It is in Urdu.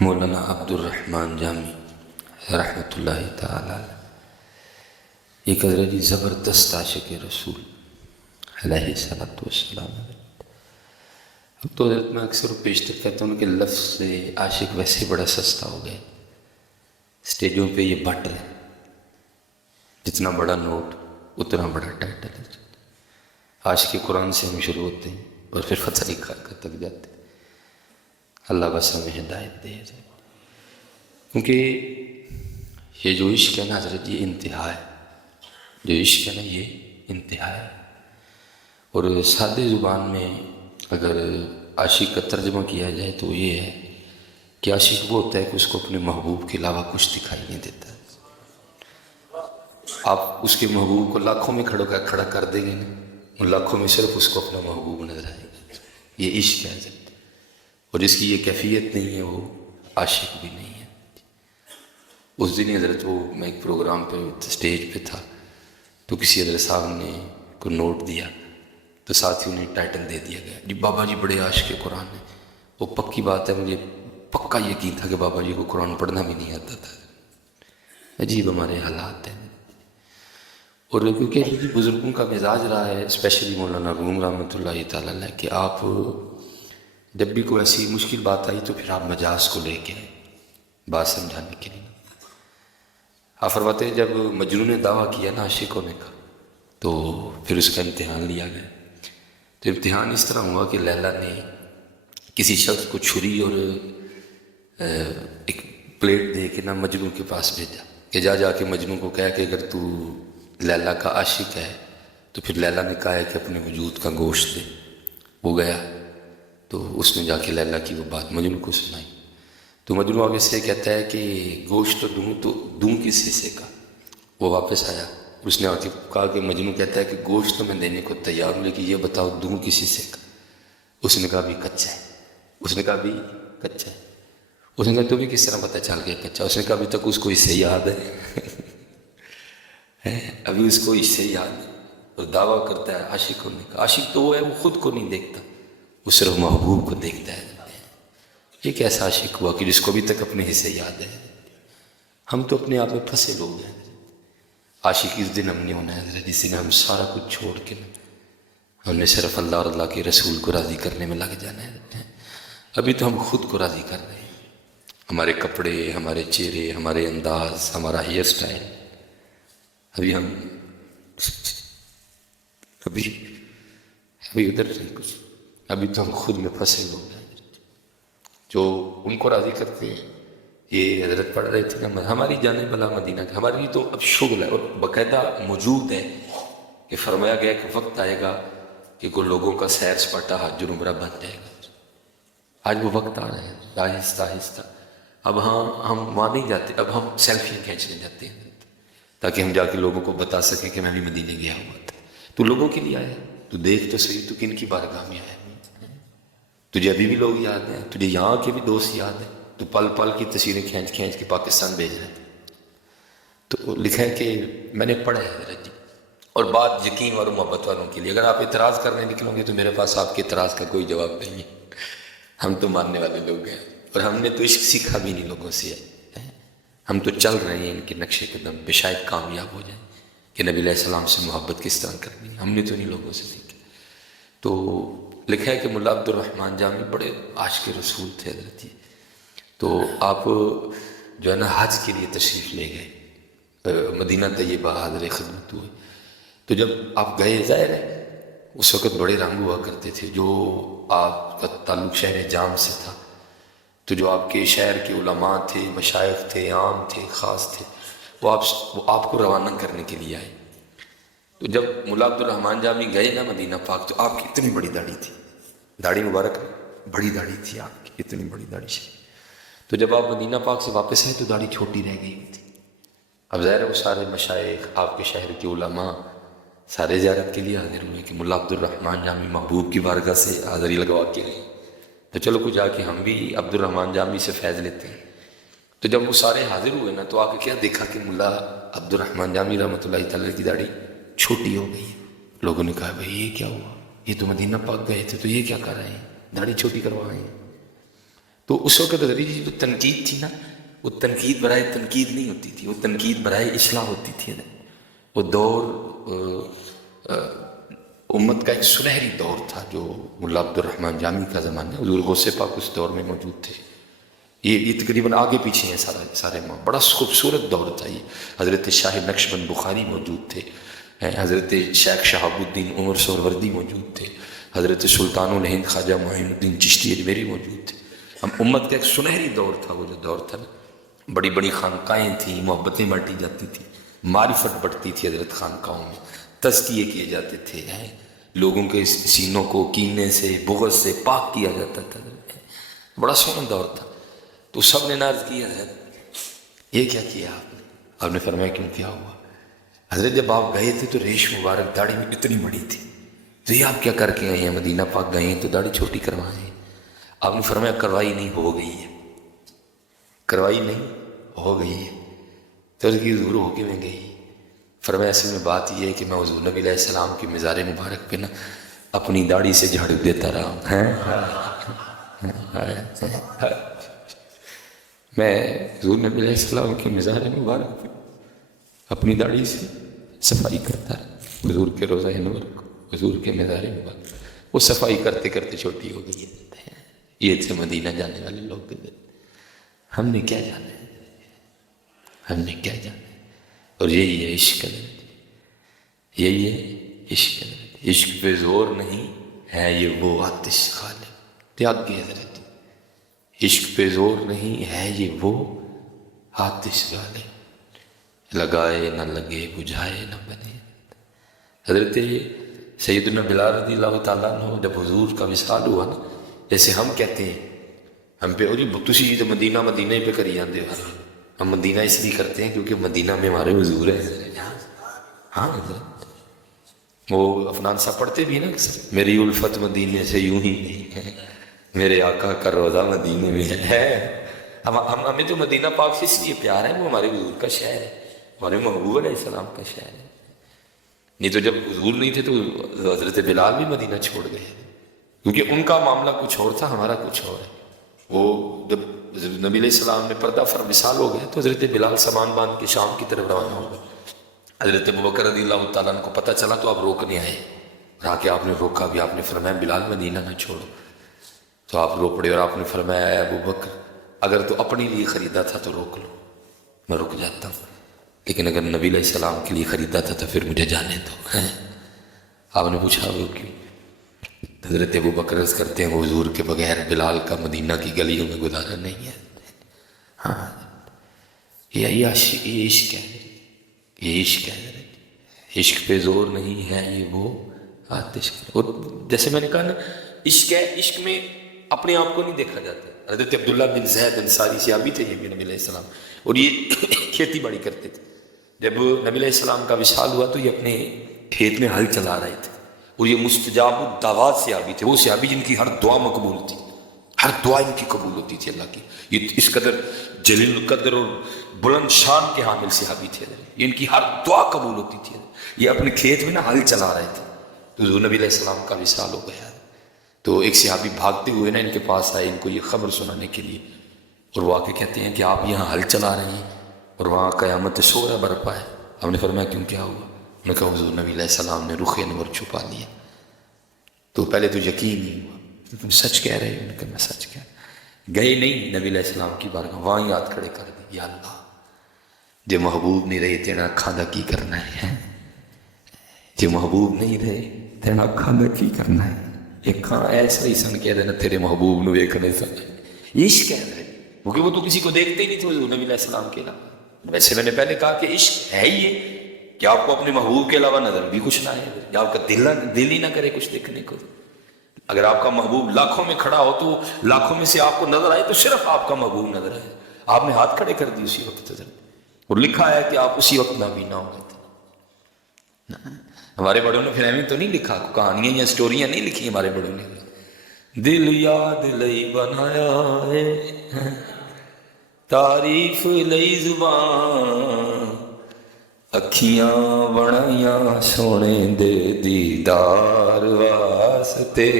مولانا عبد الرحمن جامی رحمۃ اللہ تعالی علیہ، ایک حضرت جی زبردست عاشق رسول علیہ الصلوۃ والسلام۔ اب تو حضرت میں اکثر پیشتر کہتا ہوں کہ لفظ سے عاشق ویسے بڑا سستا ہو گیا، اسٹیجوں پہ یہ بٹ رہے، جتنا بڑا نوٹ اتنا بڑا ٹائٹل ہے۔ عاشق قرآن سے ہم شروع ہوتے ہیں اور پھر فتح علی خان کا تک جاتے ہیں۔ اللہ بس ہمیں ہدایت دے، کیونکہ یہ جو عشق ہے نا حضرت، یہ انتہا ہے۔ جو عشق ہے نا یہ انتہا ہے۔ اور سادے زبان میں اگر عاشق کا ترجمہ کیا جائے تو یہ ہے کہ عاشق وہ ہوتا ہے کہ اس کو اپنے محبوب کے علاوہ کچھ دکھائی نہیں دیتا۔ آپ اس کے محبوب کو لاکھوں میں کھڑا کر دیں گے نا، ان لاکھوں میں صرف اس کو اپنا محبوب نظر آئے گا۔ یہ عشق ہے حضرت، اور جس کی یہ کیفیت نہیں ہے وہ عاشق بھی نہیں ہے۔ اس دن حضرت میں ایک پروگرام پہ اسٹیج پہ تھا، تو کسی حضرت صاحب نے کو نوٹ دیا، تو ساتھ ہی انہیں ٹائٹل دے دیا گیا، جی بابا جی بڑے عاشق قرآن ہیں۔ وہ پکی بات ہے، مجھے پکا یقین تھا کہ بابا جی کو قرآن پڑھنا بھی نہیں آتا تھا۔ عجیب ہمارے حالات ہیں۔ اور کیونکہ بزرگوں کا مزاج رہا ہے، اسپیشلی مولانا روم رحمۃ اللہ تعالیٰ علیہ، کہ آپ جب بھی کوئی ایسی مشکل بات آئی تو پھر آپ مجاز کو لے کے آئے بات سمجھانے کے لیے۔ آپ فرماتے ہیں جب مجنون نے دعویٰ کیا نا عاشق ہونے کا، تو پھر اس کا امتحان لیا گیا۔ تو امتحان اس طرح ہوا کہ لیلا نے کسی شخص کو چھری اور ایک پلیٹ دے کے نا مجنون کے پاس بھیجا کہ جا کے مجنون کو کہا کہ اگر تو لیلا کا عاشق ہے تو پھر لیلا نے کہا ہے کہ اپنے وجود کا گوشت دے۔ وہ گیا تو اس نے جا کے لیلا کی وہ بات مجنون کو سنائی، تو مجنون آگے سے کہتا ہے کہ گوشت تو دوں کس حصے کا۔ وہ واپس آیا، اس نے آ کے کہا کہ مجنون کہتا ہے کہ گوشت تو میں دینے کو تیار ہوں، لیکن یہ بتاؤ دوں کس حصے کا۔ اس نے کہا بھی کچا ہے۔ اس نے کہا بھی کچا ہے۔ اس نے کہا تو بھی کس طرح پتہ چل گیا کچا؟ اس نے کہا ابھی تک اس کو اس سے یاد ہے ابھی اس کو اس سے یاد ہے، اور دعویٰ کرتا ہے عاشق ہونے کا۔ عاشق تو وہ ہے، وہ خود کو نہیں دیکھتا، وہ صرف محبوب کو دیکھتا ہے۔ یہ کیسا عاشق ہوا کہ جس کو ابھی تک اپنے حصے یاد ہے؟ ہم تو اپنے آپ میں پھنسے لوگ ہیں۔ عاشق اس دن ہم نہیں ہونا ہے حضرت، جس دن ہم سارا کچھ چھوڑ کے ہم نے صرف اللہ اور اللہ کے رسول کو راضی کرنے میں لگ جانا ہے۔ ابھی تو ہم خود کو راضی کر رہے ہیں، ہمارے کپڑے، ہمارے چہرے، ہمارے انداز، ہمارا ہیئر سٹائل، ابھی ہم ابھی ادھر نہیں کچھ، ابھی تو ہم خود میں پھنسے لوگ ہیں جو ان کو راضی کرتے ہیں۔ یہ حضرت پڑھ رہے تھے نا، ہماری جانے بلا مدینہ کا ہمارے لیے تو اب شغل ہے، اور باقاعدہ موجود ہے کہ فرمایا گیا کہ وقت آئے گا کہ کوئی لوگوں کا سیر سپاٹا حج اور عمرہ بن جائے گا۔ آج وہ وقت آ رہا ہے آہستہ آہستہ۔ اب ہم وہاں نہیں جاتے، اب ہم سیلفیاں کھینچنے جاتے ہیں تاکہ ہم جا کے لوگوں کو بتا سکیں کہ میں بھی مدینے گیا ہوا تھا۔ تو لوگوں کے لیے آیا، تو دیکھ تو صحیح تو کن کی بارگاہ میں آیا۔ تجھے ابھی بھی لوگ یاد ہیں، تجھے یہاں کے بھی دوست یاد ہیں، تو پل پل کی تصویریں کھینچ کے پاکستان بھیج رہے تھے۔ تو لکھا ہے کہ میں نے پڑھا ہے حضرت جی، اور بات یقین اور محبت والوں کے لیے، اگر آپ اعتراض کرنے نکلو گے تو میرے پاس آپ کے اعتراض کا کوئی جواب نہیں ہے۔ ہم تو ماننے والے لوگ ہیں، اور ہم نے تو عشق سیکھا بھی نہیں لوگوں سے، ہم تو چل رہے ہیں ان کے نقش قدم پہ، شاید کامیاب ہو جائیں کہ نبی علیہ السلام سے محبت کس طرح کرنی ہے۔ ہم نے تو نہیں لوگوں سے سیکھا۔ تو لکھا ہے کہ ملا عبد الرحمن جامی بڑے عاشق رسول تھے حضرت جی۔ تو آپ جو ہے نا حج کے لیے تشریف لے گئے، مدینہ طیبہ حاضر خدمت ہوئے۔ تو جب آپ گئے، ظاہر ہے اس وقت بڑے رنگ ہوا کرتے تھے، جو آپ کا تعلق شہر جام سے تھا، تو جو آپ کے شہر کے علماء تھے، مشائخ تھے، عام تھے، خاص تھے، وہ آپ کو روانہ کرنے کے لیے آئے۔ تو جب ملا عبد الرحمن جامی گئے نا مدینہ پاک، تو آپ کی اتنی بڑی داڑھی تھی، داڑھی مبارک بڑی داڑھی تھی آپ کی، اتنی بڑی داڑھی سے۔ تو جب آپ مدینہ پاک سے واپس آئے تو داڑھی چھوٹی رہ گئی تھی۔ اب ظاہر ہے وہ سارے مشائخ، آپ کے شہر کے علماء سارے زیارت کے لیے حاضر ہوئے کہ ملا عبد الرحمن جامی محبوب کی بارگاہ سے حاضری لگوا کے گئے، تو چلو کچھ جا کے ہم بھی عبد الرحمن جامی سے فیض لیتے ہیں۔ تو جب وہ سارے حاضر ہوئے نا، تو آ کے کیا دیکھا کہ ملا عبد الرحمن جامی رحمۃ اللہ تعالیٰ کی داڑھی چھوٹی ہو گئی ہے۔ لوگوں نے کہا بھائی یہ کیا ہوا، یہ تو مدینہ پاک گئے تھے، تو یہ کیا کر رہے ہیں؟ داڑھی چھوٹی کروائیں. تو اس وقت حضرت جی جو تنقید تھی نا، وہ تنقید برائے تنقید نہیں ہوتی تھی، وہ تنقید برائے اصلاح ہوتی تھی. وہ دور امت کا ایک سنہری دور تھا جو ملا عبد الرحمن جامی کا زمانہ. حضور غوث پاک اس دور میں موجود تھے. یہ تقریباً آگے پیچھے ہیں سارے ماں. بڑا خوبصورت دور تھا یہ. حضرت شاہ نقشبند بخاری موجود تھے، حضرت شیخ شہاب الدین عمر سہروردی موجود تھے، حضرت سلطان الہند خواجہ معین الدین چشتی اجمیری موجود تھے. ہم امت کا ایک سنہری دور تھا. وہ جو دور تھا نا، بڑی بڑی خانقاہیں تھیں، محبتیں بانٹی جاتی تھیں، معرفت بڑھتی تھی حضرت خانقاہوں میں، تزکیے کیے جاتے تھے، لوگوں کے سینوں کو کینے سے بغض سے پاک کیا جاتا تھا. بڑا سونا دور تھا. تو سب نے عرض کیا حضرت یہ کیا کیا آپ نے؟ آپ نے فرمایا کیوں کیا ہوا؟ حضرت جب آپ گئے تھے تو ریش مبارک داڑھی میں اتنی بڑی تھی، تو یہ آپ کیا کر کے آئے ہیں؟ مدینہ پاک گئے ہیں تو داڑھی چھوٹی کروائے ہیں. آپ نے فرمایا کروائی نہیں، ہو گئی ہے. کروائی نہیں، ہو گئی ہے. تو اس کی حضور ہو کے میں گئی. فرمایا اصل میں بات یہ ہے کہ میں حضور نبی علیہ السلام کی مزار مبارک پہ نا اپنی داڑھی سے جھاڑو دیتا رہا ہوں. میں حضور نبی علیہ السلام کی مزار مبارک پہ اپنی داڑھی سے صفائی کرتا رہا. حضور کے روضہ انور کو، حضور کے مزار مبارک، وہ صفائی کرتے کرتے چھوٹی ہو گئی ہے. یہ تھے مدینہ جانے والے لوگ. ہم نے کیا جانا ہے؟ ہم نے کیا جانا ہے؟ اور یہی ہے عشق حضرت، یہی ہے عشق حضرت. عشق پہ زور نہیں ہے یہ وہ آتش غالب. یاد کی حضرت، عشق پہ زور نہیں ہے یہ وہ آتش غالب، لگائے نہ لگے بجھائے نہ بنے. حضرت سیدنا بلال رضی اللہ تعالیٰ عنہ جب حضور کا وصال ہوا نا، جیسے ہم کہتے ہیں ہم پہ جی تسی تو مدینہ مدینہ ہی پہ کری جاندے ہو. ہم مدینہ اس لیے کرتے ہیں کیونکہ مدینہ میں ہمارے حضور ہے. ہاں حضرت وہ افنان صاحب پڑھتے بھی نا، میری الفت مدینے سے یوں ہی نہیں ہے، میرے آقا کا روضہ مدینے میں ہے. ہمیں تو مدینہ پاک سے اس لیے پیار ہے، وہ ہمارے حضور کا شہر ہے، ہمارے محبوب علیہ السلام کا شہر ہے. نہیں تو جب حضور نہیں تھے تو حضرت بلال بھی مدینہ چھوڑ گئے، کیونکہ ان کا معاملہ کچھ اور تھا، ہمارا کچھ اور ہے. وہ جب حضرت نبی علیہ السلام نے پردہ وصال ہو گئے تو حضرت بلال سامان باندھ کے شام کی طرف روانہ ہو گئے. حضرت ابوبکر رضی اللہ تعالیٰ عنہ کو پتہ چلا تو آپ روکنے آئے. آ کے آپ نے روکا بھی. آپ نے فرمایا بلال مدینہ نہ چھوڑو. تو آپ رو پڑے اور آپ نے فرمایا اے ابوبکر اگر تو اپنے لیے خریدا تھا تو روک لو، میں رک جاتا ہوں، لیکن اگر نبی علیہ السلام کے لیے خریدا تھا تو پھر مجھے جانے دو. آپ نے پوچھا وہ کیوں؟ حضرت ابوبکر عرض کرتے ہیں وہ حضور کے بغیر بلال کا مدینہ کی گلیوں میں گزارا نہیں ہے. ہاں یہ عشق ہے، یہ عشق ہے. عشق پہ زور نہیں ہے یہ وہ آتش. اور جیسے میں نے کہا نا عشق ہے، عشق میں اپنے آپ کو نہیں دیکھا جاتا. حضرت عبداللہ بن زید انصاری صحابی تھے یہ بھی نبی علیہ السلام، اور یہ کھیتی باڑی کرتے تھے. جب نبی علیہ السلام کا وصال ہوا تو یہ اپنے کھیت میں ہل چلا رہے تھے، اور یہ مستجاب الدعوات صحابی تھے. وہ صحابی جن کی ہر دعا مقبول تھی، ہر دعا ان کی قبول ہوتی تھی اللہ کی. یہ اس قدر جلیل القدر اور بلند شان کے حامل صحابی تھے، ان کی ہر دعا قبول ہوتی تھی. یہ اپنے کھیت میں نا ہل چلا رہے تھے تو حضور نبی علیہ السلام کا وصال ہو گیا. تو ایک صحابی بھاگتے ہوئے نا ان کے پاس آئے ان کو یہ خبر سنانے کے لیے، اور وہ آ کے کہتے ہیں کہ آپ یہاں ہل چلا رہے ہیں اور وہاں قیامت صغریٰ برپا ہے. ہم نے فرمایا کیوں کیا ہوا؟ انہوں نے کہا حضور نبی علیہ السلام نے رخ انور چھپا لیا. تو پہلے تو یقین نہیں ہوا، تم سچ کہہ رہے ہو؟ انہوں نے کہا میں سچ کہہ رہا ہوں. گئے نہیں نبی علیہ السلام کی بارگاہ، وہاں ہاتھ کھڑے کر دی. یا اللہ جو محبوب نہیں رہے تیرا کھانا کی کرنا ہے، جو محبوب نہیں رہے تیرا کھانا کی کرنا ہے. ایک کھاں ایسا ہی سن کہہ دینا تیرے محبوب نو ویکھنے سن. عشق کہہ رہے کیونکہ وہ تو کسی کو دیکھتے ہی نہیں تھے حضور نبی علیہ السلام کے علاوہ. ویسے میں نے پہلے کہا کہ عشق ہے ہی یہ کہ آپ کو اپنے محبوب کے علاوہ نظر بھی کچھ نہ آئے، یا آپ کا دل ہی نہ کرے کچھ دیکھنے کو. اگر آپ کا محبوب لاکھوں میں کھڑا ہو تو لاکھوں میں سے آپ کو نظر آئے تو صرف آپ کا محبوب نظر آئے. آپ نے ہاتھ کھڑے کر دی اسی وقت اور لکھا ہے کہ آپ اسی وقت نابینا ہو گئے تھے. ہمارے بڑوں نے پھر ایویں تو نہیں لکھا، کہانیاں یا سٹوریاں نہیں لکھی ہمارے بڑوں نے. دل یاد لئی بنایا ہے تعریف لئی زبان، اکھیاں بنائیاں سونے دے دیدار واسطے.